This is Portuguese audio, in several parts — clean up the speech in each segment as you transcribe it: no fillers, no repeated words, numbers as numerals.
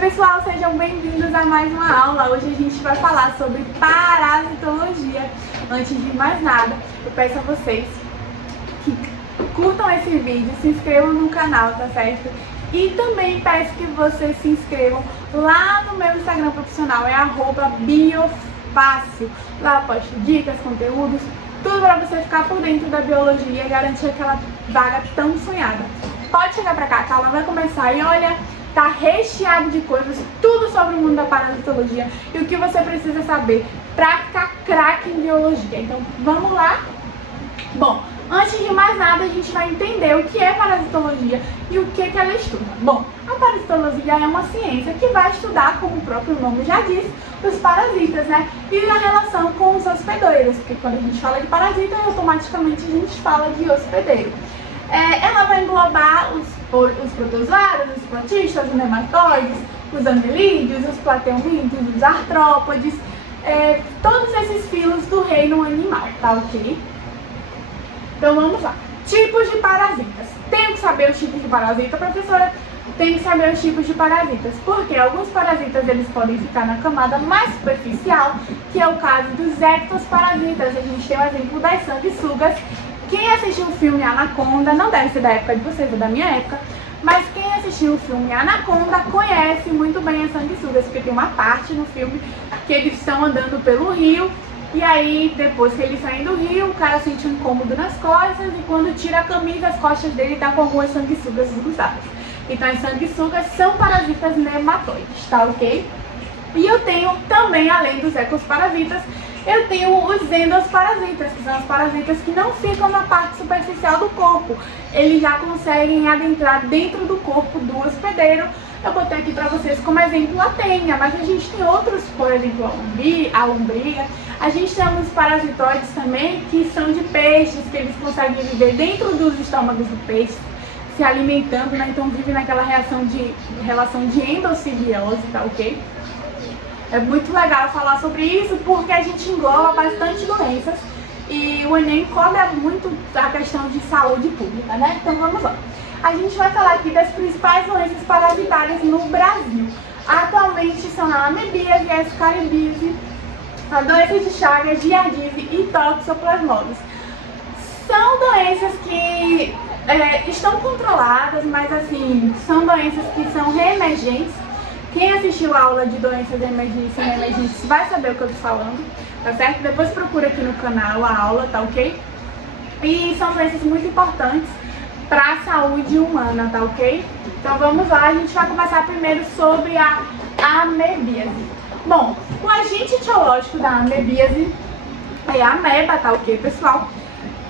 pessoal, sejam bem-vindos a mais uma aula. Hoje a gente vai falar sobre parasitologia. Antes de mais nada, eu peço a vocês que curtam esse vídeo, se inscrevam no canal, tá certo? E também peço que vocês se inscrevam lá no meu Instagram profissional, é @biofácil. Lá eu posto dicas, conteúdos, tudo para você ficar por dentro da biologia e garantir aquela vaga tão sonhada. Pode chegar pra cá, que a aula vai começar e olha, tá recheado de coisas, tudo sobre o mundo da parasitologia e o que você precisa saber pra ficar craque em biologia. Então vamos lá? Bom, antes de mais nada a gente vai entender o que é parasitologia e o que ela estuda. Bom, a parasitologia é uma ciência que vai estudar, como o próprio nome já diz, os parasitas, né? E a relação com os hospedeiros, porque quando a gente fala de parasita, automaticamente a gente fala de hospedeiro. Ela vai englobar os protozoários, os protistas, os nematóides, os anelídeos, os plateumintos, os artrópodes, todos esses filos do reino animal, tá ok? Então vamos lá. Tipos de parasitas. Tenho que saber os tipos de parasita, professora? Tenho que saber os tipos de parasitas, porque alguns parasitas eles podem ficar na camada mais superficial, que é o caso dos ectosparasitas. A gente tem o exemplo das sanguessugas. Quem assistiu o filme Anaconda, não deve ser da época de vocês, ou da minha época, mas quem assistiu o filme Anaconda conhece muito bem as sanguessugas, porque tem uma parte no filme que eles estão andando pelo rio, e aí depois que eles saem do rio, o cara sente um incômodo nas costas, e quando tira a camisa, as costas dele tá com algumas sanguessugas grudadas. Então as sanguessugas são parasitas nematóides, tá ok? E eu tenho também, além dos ecosparasitas, eu tenho os endosparasitas, que são os parasitas que não ficam na parte superficial do corpo. Eles já conseguem adentrar dentro do corpo do hospedeiro. Eu botei aqui para vocês como exemplo a tênia, mas a gente tem outros, por exemplo, a lombriga. A gente tem alguns parasitoides também que são de peixes, que eles conseguem viver dentro dos estômagos do peixe, se alimentando, né? Então vive naquela relação de endossimbiose, tá ok? É muito legal falar sobre isso porque a gente engloba bastante doenças e o Enem cobra muito a questão de saúde pública, né? Então vamos lá. A gente vai falar aqui das principais doenças parasitárias no Brasil. Atualmente são a amebíase, a escarabíase, a doença de Chagas, giardíase e toxoplasmose. São doenças que estão controladas, mas assim, são doenças que são reemergentes. Quem assistiu a aula de doenças emergentes vai saber o que eu tô falando, tá certo? Depois procura aqui no canal a aula, tá ok? E são doenças muito importantes para a saúde humana, tá ok? Então vamos lá, a gente vai começar primeiro sobre a amebíase. Bom, o agente etiológico da amebíase é a ameba, tá ok, pessoal?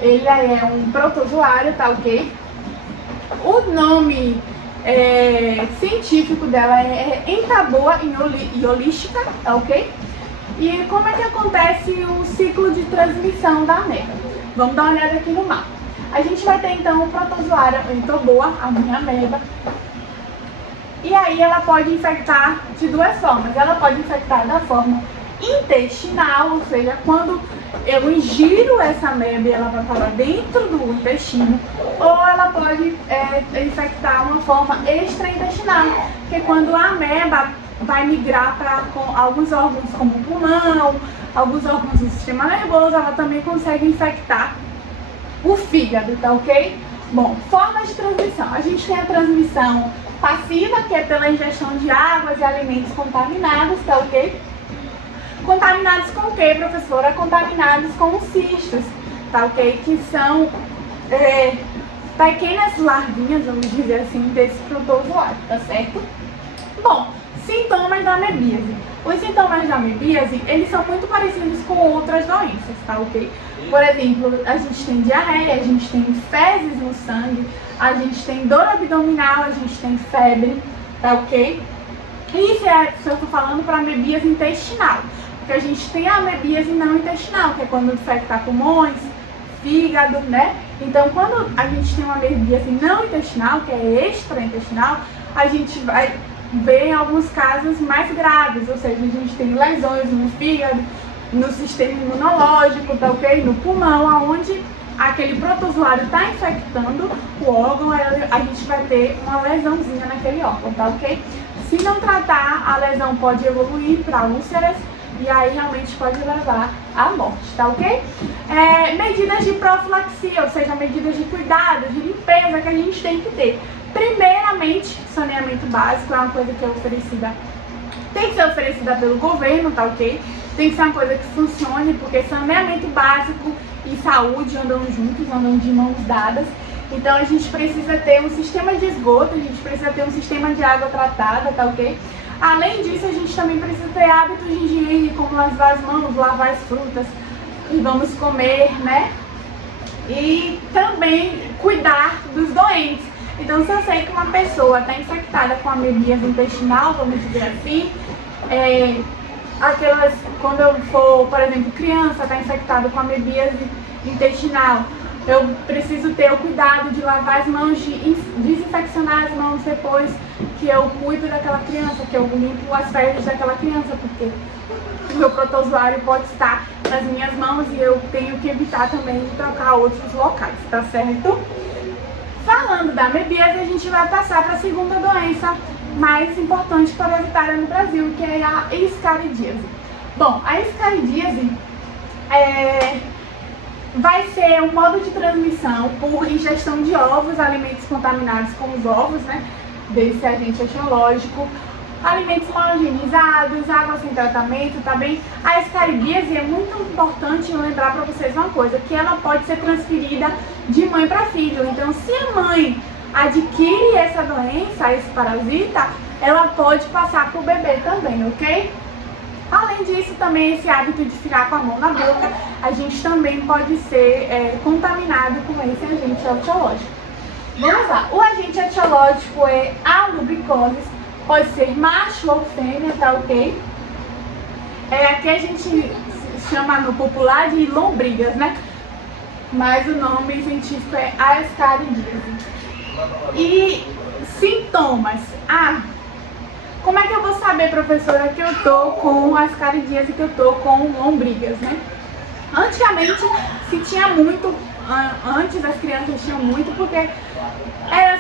Ele é um protozoário, tá ok? O nome científico dela é Entaboa iolística, tá ok? E como é que acontece o ciclo de transmissão da ameba? Vamos dar uma olhada aqui no mapa. A gente vai ter então o protozoário Entaboa, a minha ameba. E aí ela pode infectar de duas formas. Ela pode infectar da forma intestinal, ou seja, quando eu ingiro essa ameba e ela vai parar dentro do intestino, ou ela pode infectar uma forma extraintestinal, que é quando a ameba vai migrar para alguns órgãos como o pulmão, alguns órgãos do sistema nervoso, ela também consegue infectar o fígado, tá ok? Bom, formas de transmissão. A gente tem a transmissão passiva, que é pela ingestão de águas e alimentos contaminados, tá ok? Contaminados com o que, professora? Contaminados com cistos, tá ok? Que são pequenas larvinhas, vamos dizer assim, desse protozoário, tá certo? Bom, sintomas da amebíase. Os sintomas da amebíase, eles são muito parecidos com outras doenças, tá ok? Por exemplo, a gente tem diarreia, a gente tem fezes no sangue, a gente tem dor abdominal, a gente tem febre, tá ok? Isso se eu tô falando para amebíase intestinal. Porque a gente tem a amebíase não intestinal, que é quando infecta pulmões, fígado, né? Então, quando a gente tem uma amebíase não intestinal, que é extraintestinal, a gente vai ver em alguns casos mais graves, ou seja, a gente tem lesões no fígado, no sistema imunológico, tá ok? No pulmão, aonde aquele protozoário está infectando o órgão, a gente vai ter uma lesãozinha naquele órgão, tá ok? Se não tratar, a lesão pode evoluir para úlceras e aí realmente pode levar à morte, tá ok? Medidas de profilaxia, ou seja, medidas de cuidado, de limpeza que a gente tem que ter. Primeiramente, saneamento básico é uma coisa que é oferecida, tem que ser oferecida pelo governo, tá ok? Tem que ser uma coisa que funcione, porque saneamento básico e saúde andam juntos, andam de mãos dadas. Então a gente precisa ter um sistema de esgoto, a gente precisa ter um sistema de água tratada, tá ok? Além disso, a gente também precisa ter hábitos de higiene, como lavar as mãos, lavar as frutas que vamos comer, né? E também cuidar dos doentes. Então, se eu sei que uma pessoa está infectada com amebíase intestinal, vamos dizer assim, quando eu for, por exemplo, criança está infectada com amebíase intestinal, eu preciso ter o cuidado de lavar as mãos, de desinfeccionar as mãos depois que eu cuido daquela criança, que eu limpo as fezes daquela criança, porque o meu protozoário pode estar nas minhas mãos e eu tenho que evitar também de trocar outros locais, tá certo? Falando da amebíase, a gente vai passar para a segunda doença mais importante parasitária no Brasil, que é a escaridíase. Bom, a escaridíase vai ser um modo de transmissão por ingestão de ovos, alimentos contaminados com os ovos, né, desse agente etiológico, alimentos mal higienizados, água sem tratamento, tá bem? A escaridíase é muito importante lembrar para vocês uma coisa, que ela pode ser transferida de mãe para filho. Então, se a mãe adquire essa doença, esse parasita, ela pode passar para o bebê também, ok? Além disso, também esse hábito de ficar com a mão na boca, a gente também pode ser contaminado com esse agente etiológico. Vamos lá, o agente etiológico é a lubricose, pode ser macho ou fêmea, tá ok? Aqui a gente chama no popular de lombrigas, né? Mas o nome científico é ascaridíase. E sintomas. Como é que eu vou saber, professora, que eu tô com ascaridíase, que eu tô com lombrigas, né? Antigamente se tinha muito, antes as crianças tinham muito, porque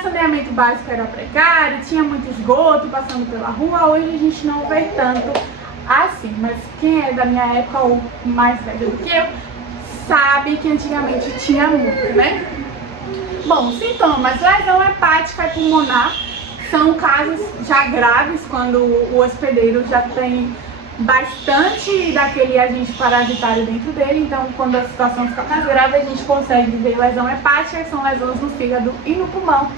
saneamento básico era precário, tinha muito esgoto passando pela rua. Hoje a gente não vê tanto assim, mas quem é da minha época ou mais velho do que eu, sabe que antigamente tinha muito, né? Bom, sintomas, lesão hepática e pulmonar, são casos já graves, quando o hospedeiro já tem bastante daquele agente parasitário dentro dele. Então, quando a situação fica mais grave, a gente consegue ver lesão hepática, que são lesões no fígado e no pulmão.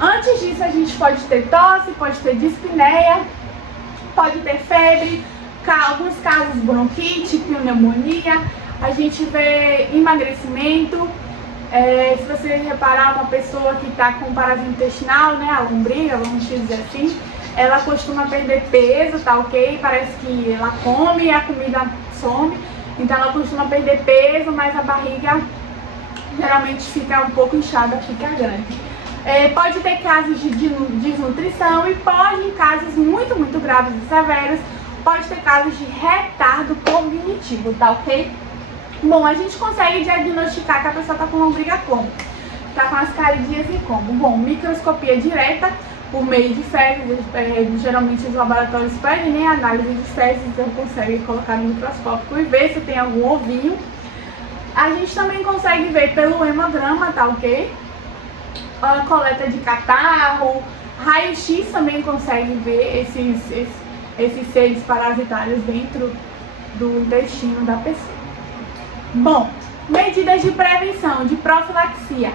Antes disso, a gente pode ter tosse, pode ter dispneia, pode ter febre, alguns casos bronquite, pneumonia, a gente vê emagrecimento. Se você reparar uma pessoa que está com parasita intestinal, né, a lombriga, vamos dizer assim, ela costuma perder peso, tá ok? Parece que ela come e a comida some, então ela costuma perder peso, mas a barriga geralmente fica um pouco inchada, fica grande. Pode ter casos de desnutrição e pode, em casos muito, muito graves e severos, pode ter casos de retardo cognitivo, tá ok? Bom, a gente consegue diagnosticar que a pessoa está com lombriga como? Está com ascaridíase como? Bom, microscopia direta por meio de fezes, geralmente os laboratórios pedem, né, análise de fezes, então consegue colocar no microscópio e ver se tem algum ovinho. A gente também consegue ver pelo hemograma, tá ok? A coleta de catarro, raio-x também consegue ver esses seres parasitários dentro do intestino da pessoa. Bom, medidas de prevenção, de profilaxia.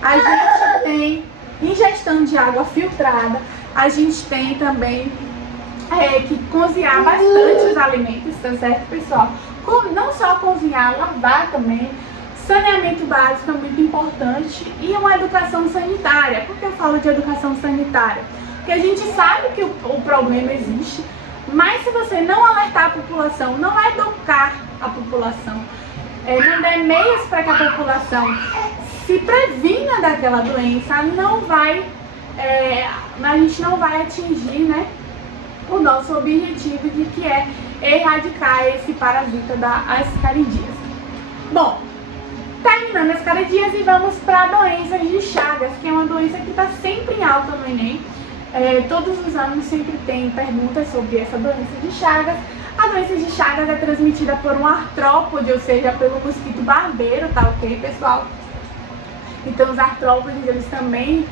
A gente tem ingestão de água filtrada, a gente tem também que cozinhar bastante os alimentos, tá certo, pessoal? Não só cozinhar, lavar também. Saneamento básico é muito importante e uma educação sanitária. Por que eu falo de educação sanitária? Porque a gente sabe que o problema existe, mas se você não alertar a população, não educar a população, não der meios para que a população se previna daquela doença, a gente não vai atingir, né, o nosso objetivo, de que é erradicar esse parasita da ascaridíase. Bom, terminando a ascaridíase, vamos para doenças de Chagas, que é uma doença que está sempre em alta no Enem. Todos os anos sempre tem perguntas sobre essa doença de Chagas. A doença de Chagas é transmitida por um artrópode, ou seja, pelo mosquito barbeiro, tá ok, pessoal? Então os artrópodes, eles também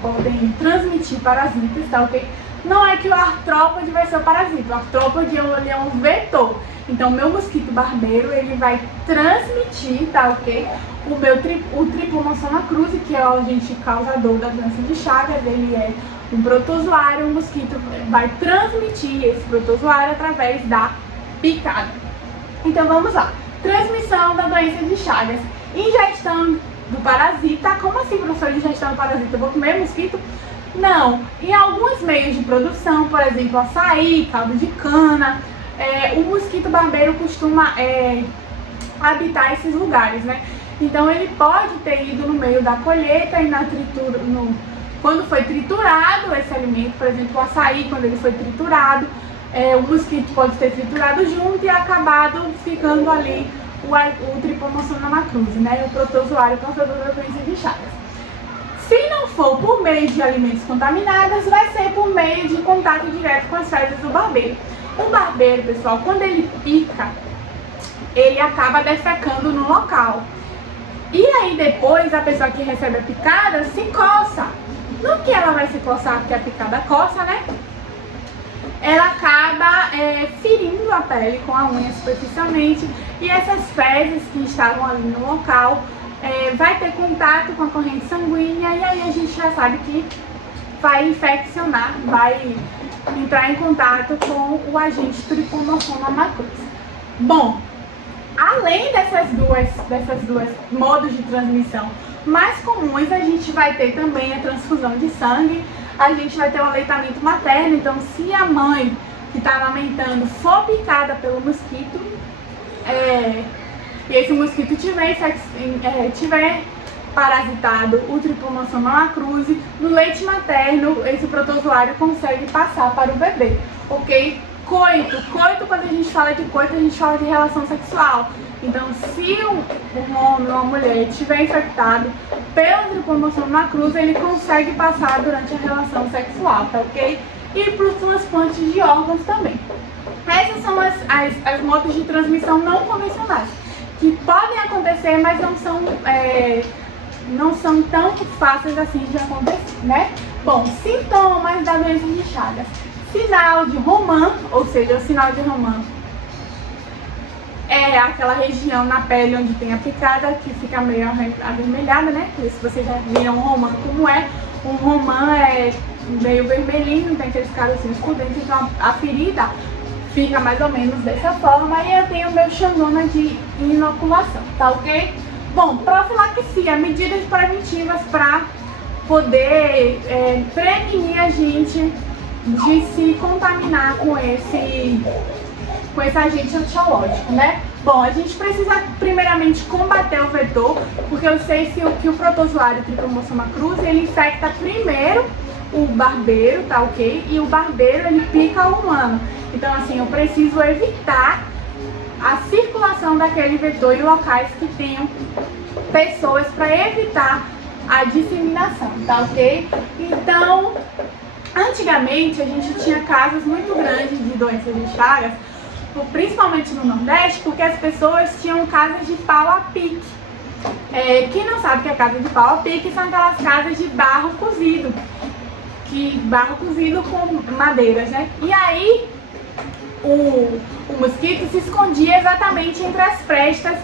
podem transmitir parasitas, tá ok? Não é que o artrópode vai ser o parasita, o artrópode ele é um vetor. Então o meu mosquito barbeiro, ele vai transmitir, tá ok? O Trypanosoma cruzi, que é o agente causador da doença de Chagas, ele é um protozoário, o mosquito vai transmitir esse protozoário através da picada. Então vamos lá, transmissão da doença de Chagas, ingestão do parasita. Como assim, professor, ingestão do parasita? Eu vou comer mosquito? Não, em alguns meios de produção, por exemplo, açaí, caldo de cana, o mosquito barbeiro costuma habitar esses lugares, né? Então ele pode ter ido no meio da colheita e na tritura, quando foi triturado esse alimento, por exemplo, o açaí, quando ele foi triturado, o mosquito pode ter triturado junto e acabado ficando ali o Trypanosoma cruzi, né? O protozoário causador da doença de Chagas. Se não for por meio de alimentos contaminados, vai ser por meio de contato direto com as fezes do barbeiro. O barbeiro, pessoal, quando ele pica, ele acaba defecando no local. E aí depois a pessoa que recebe a picada se coça. No que ela vai se coçar, porque a picada coça, né? Ela acaba ferindo a pele com a unha superficialmente, e essas fezes que estavam ali no local vai ter contato com a corrente sanguínea, e aí a gente já sabe que vai infeccionar, vai entrar em contato com o agente Trypanosoma cruzi. Bom, além dessas duas modos de transmissão mais comuns, a gente vai ter também a transfusão de sangue, a gente vai ter o aleitamento materno. Então, se a mãe que está amamentando for picada pelo mosquito, e esse mosquito tiver parasitado o Trypanosoma cruzi, no leite materno esse protozoário consegue passar para o bebê, ok? Coito, quando a gente fala de coito, a gente fala de relação sexual. Então, se um homem ou uma mulher estiver infectado pelo Trypanosoma cruzi, ele consegue passar durante a relação sexual, tá ok? E para os transplantes de órgãos também. Essas são as modos de transmissão não convencionais, que podem acontecer, mas não são tão fáceis assim de acontecer, né? Bom, sintomas da doença de Chagas. Sinal de Roman, ou seja, o sinal de Roman é aquela região na pele onde tem a picada, que fica meio avermelhada, né? Se vocês já viram um Roman como um Roman é meio vermelhinho, tem aqueles carocinhos por dentro, então a ferida fica mais ou menos dessa forma, e eu tenho o meu Xangona de inoculação, tá ok? Bom, profilaxia, medidas preventivas para poder prevenir a gente de se contaminar com esse agente antiológico, né? Bom, a gente precisa primeiramente combater o vetor, porque eu sei que o protozoário Trypanosoma cruzi, ele infecta primeiro o barbeiro, tá ok? E o barbeiro, ele pica o humano. Então, assim, eu preciso evitar a circulação daquele vetor em locais que tenham pessoas, para evitar a disseminação, tá ok? Então, antigamente a gente tinha casos muito grandes de doenças de Chagas, principalmente no Nordeste, porque as pessoas tinham casas de pau a pique. Quem não sabe o que é casa de pau a pique, são aquelas casas de barro cozido, com madeiras, né? E aí o mosquito se escondia exatamente entre as frestas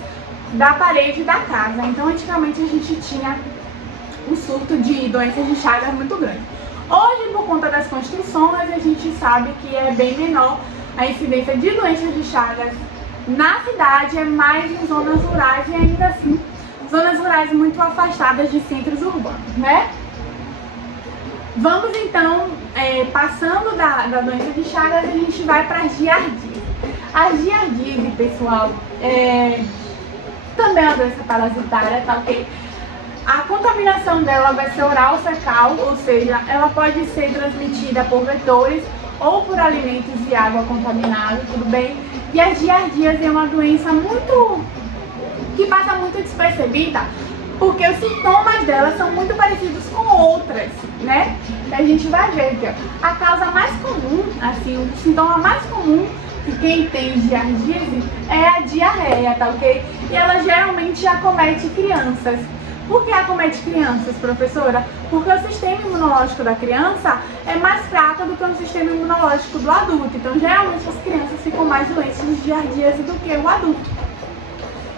da parede da casa. Então, antigamente a gente tinha um surto de doenças de Chagas muito grande. Hoje, por conta das construções, a gente sabe que é bem menor a incidência de doenças de Chagas na cidade, é mais em zonas rurais, e ainda assim, zonas rurais muito afastadas de centros urbanos, né? Vamos então, passando da doença de Chagas, a gente vai para a giardíase. A giardíase, pessoal, também é uma doença parasitária, tá ok? A contaminação dela vai ser oral fecal, ou seja, ela pode ser transmitida por vetores ou por alimentos e água contaminada, tudo bem? E a giardíase é uma doença que passa muito despercebida, porque os sintomas delas são muito parecidos com outras, né? A gente vai ver que a causa mais comum, assim, o sintoma mais comum de quem tem giardíase é a diarreia, tá ok? E ela geralmente acomete crianças. Por que acomete crianças, professora? Porque o sistema imunológico da criança é mais fraco do que o sistema imunológico do adulto. Então, geralmente, as crianças ficam mais doentes de giardíase do que o adulto.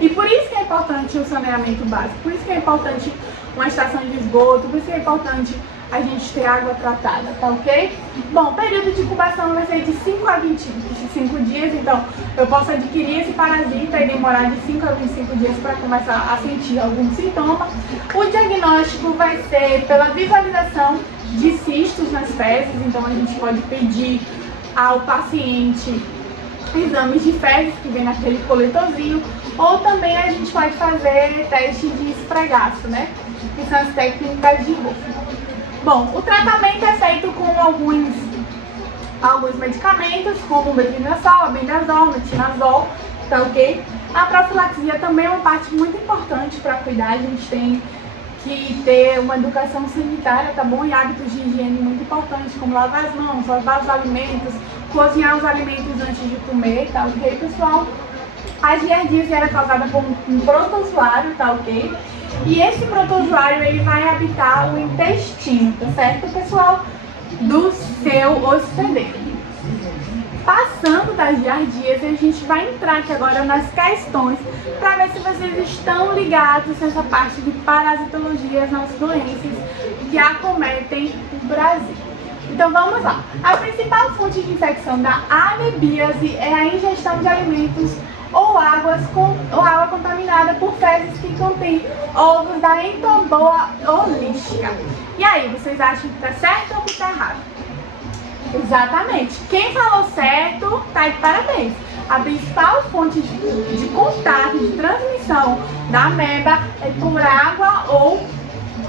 E por isso que é importante o saneamento básico, por isso que é importante uma estação de esgoto, por isso que é importante a gente ter água tratada, tá ok? Bom, o período de incubação vai ser de 5 a 25 dias, então eu posso adquirir esse parasita e demorar de 5 a 25 dias para começar a sentir algum sintoma. O diagnóstico vai ser pela visualização de cistos nas fezes, então a gente pode pedir ao paciente exames de fezes que vem naquele coletorzinho, ou também a gente pode fazer teste de esfregaço, né? Que são as técnicas de Ruff. Bom, o tratamento é feito com alguns medicamentos, como o metronidazol, albendazol, metinazol, tá ok? A profilaxia também é uma parte muito importante para cuidar, a gente tem que ter uma educação sanitária, tá bom? E hábitos de higiene muito importantes, como lavar as mãos, lavar os alimentos, cozinhar os alimentos antes de comer, tá ok, pessoal? A giardíase era causada por um protozoário, tá ok? E esse protozoário, ele vai habitar o intestino, tá certo, pessoal? Do seu hospedeiro. Passando da giardíase, a gente vai entrar aqui agora nas questões para ver se vocês estão ligados nessa parte de parasitologia, nas doenças que acometem o Brasil. Então vamos lá. A principal fonte de infecção da amebíase é a ingestão de alimentos ou água contaminada por fezes que contêm ovos da entomoboa holística. E aí, vocês acham que tá certo ou que tá errado? Exatamente. Quem falou certo, tá de parabéns. A principal fonte de contato, de transmissão da ameba é por água ou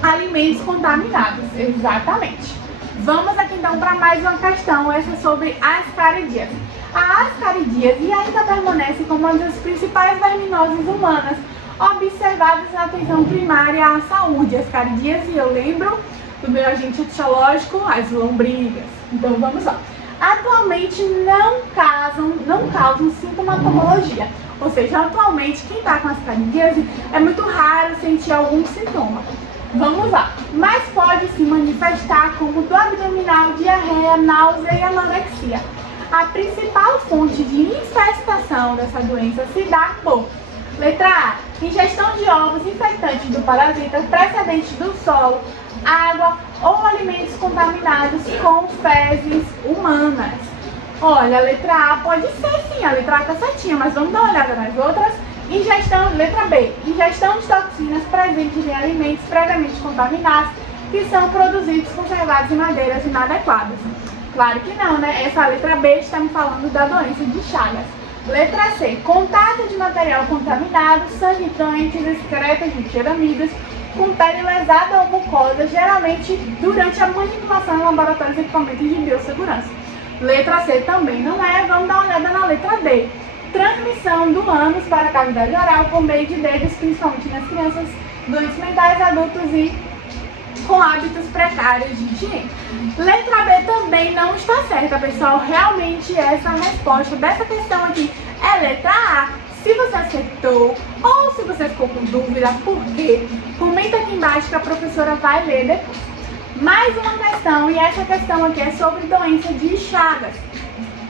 alimentos contaminados. Exatamente. Vamos aqui então para mais uma questão, essa sobre a ascaridíase. A ascaridíase ainda permanece como uma das principais verminoses humanas observadas na atenção primária à saúde. A ascaridíase, eu lembro do meu agente etiológico, as lombrigas. Então vamos lá. Atualmente não causam sintomatologia, ou seja, atualmente quem está com ascaridíase é muito raro sentir algum sintoma. Vamos lá, mas pode se manifestar como dor abdominal, diarreia, náusea e anorexia. A principal fonte de infestação dessa doença se dá por: letra A, ingestão de ovos infectantes do parasita precedentes do solo, água ou alimentos contaminados com fezes humanas. Olha, a letra A pode ser sim, a letra A tá certinha, mas vamos dar uma olhada nas outras. Letra B, ingestão de toxinas presentes em alimentos previamente contaminados que são produzidos conservados em madeiras inadequadas. Claro que não, né? Essa letra B está me falando da doença de Chagas. Letra C, contato de material contaminado, sanguinantes, excretas de tiramidas, com pele lesada ou mucosa, geralmente durante a manipulação em laboratórios e equipamentos de biossegurança. Letra C também não é, vamos dar uma olhada na letra D. Transmissão do ânus para a cavidade oral por meio de dedos, principalmente nas crianças, doentes mentais, adultos e com hábitos precários de higiene. Letra B também não está certa, pessoal. Realmente essa resposta dessa questão aqui é letra A. Se você acertou ou se você ficou com dúvida, por quê? Comenta aqui embaixo que a professora vai ler depois. Mais uma questão, e essa questão aqui é sobre doença de Chagas.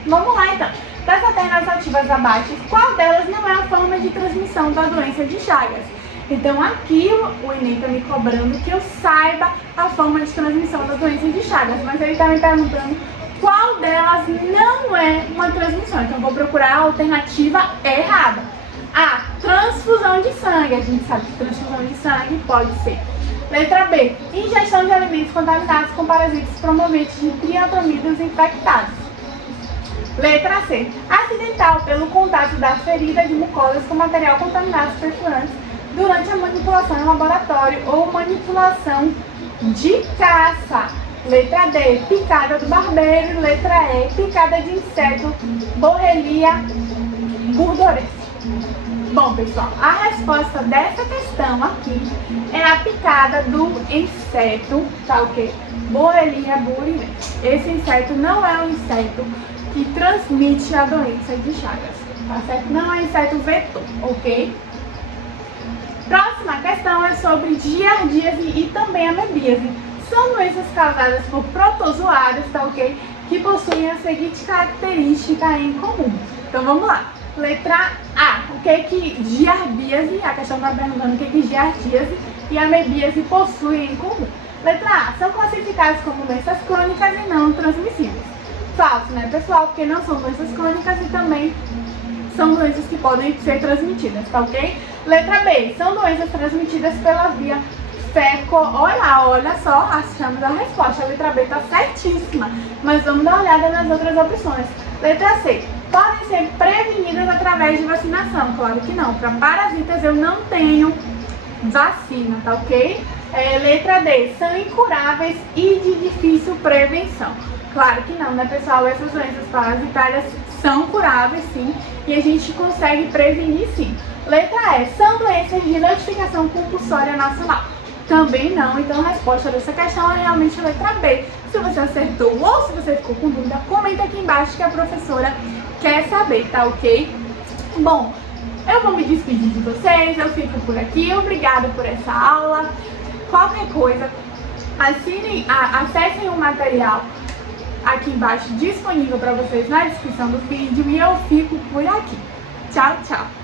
Vamos lá então. Das alternativas abaixo, qual delas não é a forma de transmissão da doença de Chagas? Então aqui o Enem está me cobrando que eu saiba a forma de transmissão da doença de Chagas, mas ele está me perguntando qual delas não é uma transmissão. Então eu vou procurar a alternativa errada. A, transfusão de sangue. A gente sabe que transfusão de sangue pode ser. Letra B, ingestão de alimentos contaminados com parasitas promoventes de triatomídeos infectados. Letra C, acidental pelo contato da ferida de mucosas com material contaminado perfurantes durante a manipulação em laboratório ou manipulação de caça. Letra D, picada do barbeiro. Letra E, picada de inseto, Borrelia burgdorferi. Bom, pessoal, a resposta dessa questão aqui é a picada do inseto, tá ok? Borrelia burgdorferi. Esse inseto não é um inseto que transmite a doença de Chagas, tá certo? Não é inseto vetor, ok? Próxima questão é sobre giardíase e também amebíase. São doenças causadas por protozoários, tá ok? Que possuem a seguinte característica em comum. Então vamos lá. Letra A. O que giardíase, a questão está perguntando o que giardíase e amebíase possuem em comum. Letra A. São classificadas como doenças crônicas e não transmissíveis. Falso, né, pessoal? Porque não são doenças crônicas e também são doenças que podem ser transmitidas, tá ok? Letra B. São doenças transmitidas pela via olha só, achamos a resposta. A letra B está certíssima, mas vamos dar uma olhada nas outras opções. Letra C. Podem ser prevenidas através de vacinação. Claro que não. Para parasitas eu não tenho vacina, tá ok? Letra D. São incuráveis e de difícil prevenção. Claro que não, né, pessoal? Essas doenças parasitárias são curáveis, sim, e a gente consegue prevenir, sim. Letra E. São doenças de notificação compulsória nacional. Também não, então a resposta dessa questão é realmente a letra B. Se você acertou ou se você ficou com dúvida, comenta aqui embaixo que a professora quer saber, tá ok? Bom, eu vou me despedir de vocês, eu fico por aqui, obrigada por essa aula. Qualquer coisa, acessem o material aqui embaixo disponível para vocês na descrição do vídeo e eu fico por aqui. Tchau, tchau!